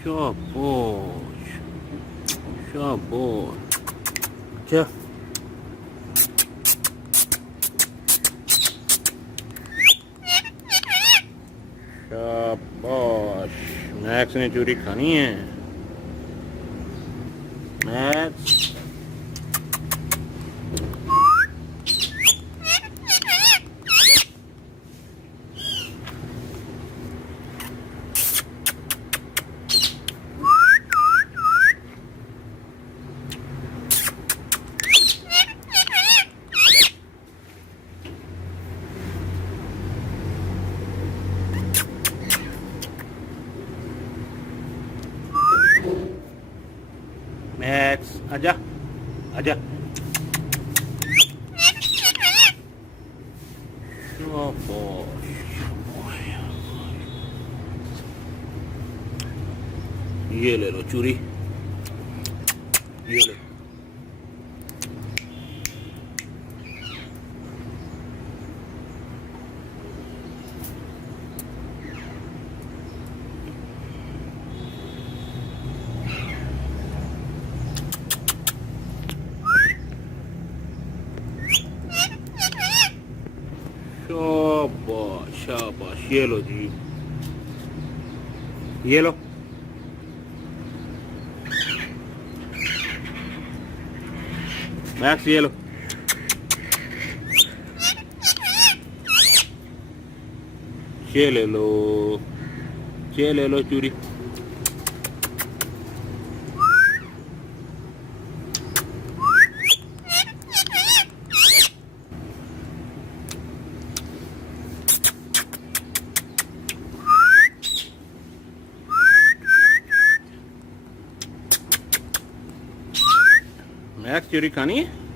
शाबाश, शाबाश। अच्छा, शाबाश। मैक्स ने चूरी खानी है। मैक्स, मैक्स आजा, आजा। ये ले लो चूरी, ये ले। शाबाश, शाबाश। ये लो जी, ये लो। मैक्स ये लो, ये ले लो, ये ले लो चूरी। मैक्स चूरी खानी है।